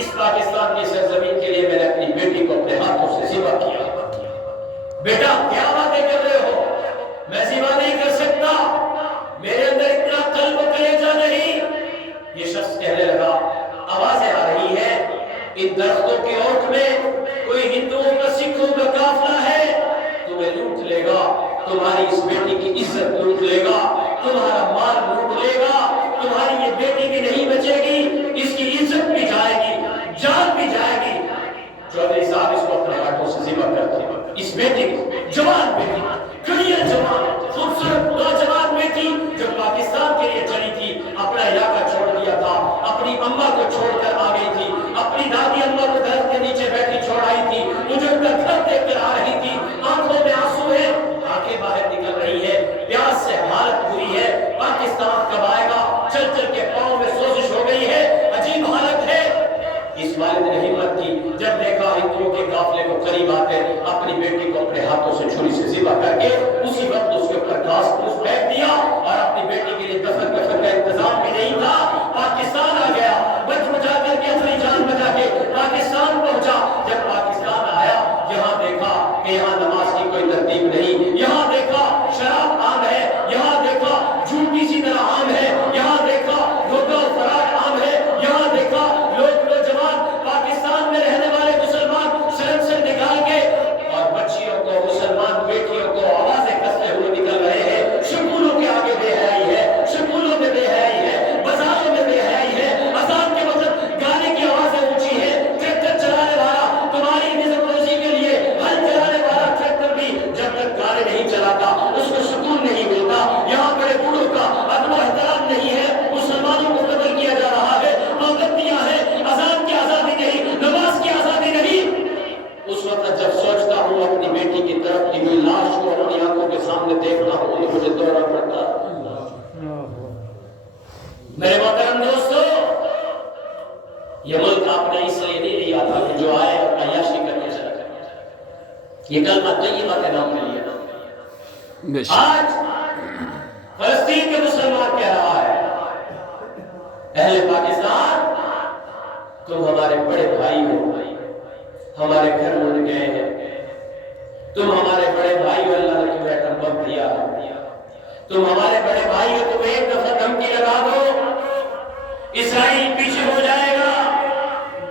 اس پاکستان کی سرزمین کے لیے میں نے اپنی بیٹی کو اپنے ہاتھوں سے ذبح کیا۔ بیٹا کیا باتیں کر رہے ہو؟ میں ذبح نہیں کر سکتا، میرے اندر اتنا قلب و کلیجہ نہیں۔ یہ شخص کہنے لگا، آوازیں آ رہی ہیں ان درختوں کے اوٹ میں کوئی ہندوؤں کا سکھوں کا قافلہ ہے، تمہیں لوٹ لے گا، تمہاری اس بیٹی کی عزت لوٹ لے گا، تمہارا مال لوٹ لے گا، تمہاری یہ بیٹی بھی نہیں بچے گی، اس کی عزت بھی جائے گی، جان بھی جائے گی۔ چودھری صاحب اس کو اپنے ہاتھوں سے ذبح کرتے ہیں۔ اس بیٹی کو، جوان بیٹی، کلیئر جوان، خوبصورت نوجوان بیٹی جو پاکستان کے لیے چلی تھی، اپنا علاقہ چھوڑ دیا تھا، اپنی اماں کو چھوڑ کر آ گئی تھی، اپنی دادی اماں کو درخت کے نیچے بیٹھی چھوڑ آئی تھی، مجھے ان کا گھر دیکھ کر آ رہی تھی، آنکھوں میں آنسو ہے، آنکھیں باہر نکل رہی ہے، پیاس سے حالت بری ہے، پاکستان کب آئے گا، چل چل کے پاؤں میں سوزش ہو گئی ہے، عجیب حالت ہے۔ اس والد نے ہمت کی، جب دیکھا ہندوؤں کے قافلے کو قریب آتے، اپنی بیٹی کو اپنے ہاتھوں سے چھری سے ذبح کر کے اسی وقت اس کے اوپر گھاس پھوس پھینک دیا، اور اپنی بیٹی کے لیے دفن کفن کا انتظام بھی نہیں تھا۔ پاکستان آ گیا، بچ بچا کر کے اپنی جان بچا کے پاکستان پہنچا۔ جب پاکستان آیا، یہاں دیکھا کہ یہاں نماز کی کوئی ترتیب نہیں، یہاں دیکھا شراب عام ہے، یہاں دیکھا جھوٹ کسی طرح عام ہے، یہاں دیکھا دھوکہ و فراڈ عام ہے، یہاں دیکھا لوگ نوجوان پاکستان میں رہنے والے مسلمان سرم سے نکال کے اور بچیوں کو، مسلمان بیٹیوں کو آوازیں کستے ہوئے نکل رہے ہیں۔ سکولوں کے آگے بے حیائی ہے، سکولوں میں بے حیائی ہے، بازاروں میں بے حیائی ہے، اذان کے وقت گانے کی آوازیں اونچی ہے، ٹریکٹر چلانے والا تمہاری نظم روزی کے لیے ہل چلانے والا ٹریکٹر بھی جب تک گانے نہیں چلاتا اس کو سکون نہیں ملتا۔ یہاں بڑے بوڑھوں کا ادب و احترام نہیں ہے، مسلمانوں کو قتل کیا جا رہا ہے، پابندیاں ہیں، اذان کی آزادی نہیں، نماز کی آزادی نہیں۔ اس وقت جب سوچتا ہوں اپنی بیٹی کی طرف کی ہوئی لاش کو اپنی آنکھوں کے سامنے دیکھتا ہوں تو مجھے دورہ پڑتا ہے۔ میرے محترم دوستو، یہ ملک آپ نے اس لیے نہیں لیا تھا کہ جو آئے اور عیاشی کرنے چلا جائے۔ یہ کلمہ طیبہ کے نام میں لیا۔ آج فلسطین کے مسلمان کہہ رہا ہے، اہل پاکستان تم ہمارے بڑے بھائی ہو، ہمارے گھر مل گئے ہیں، تم ہمارے بڑے بھائی ہو، اللہ نے تمہیں ایٹم بم دیا ہے، تم ہمارے بڑے بھائی ہو، تم ایک دفعہ دھمکی لگا دو، اسرائیل پیچھے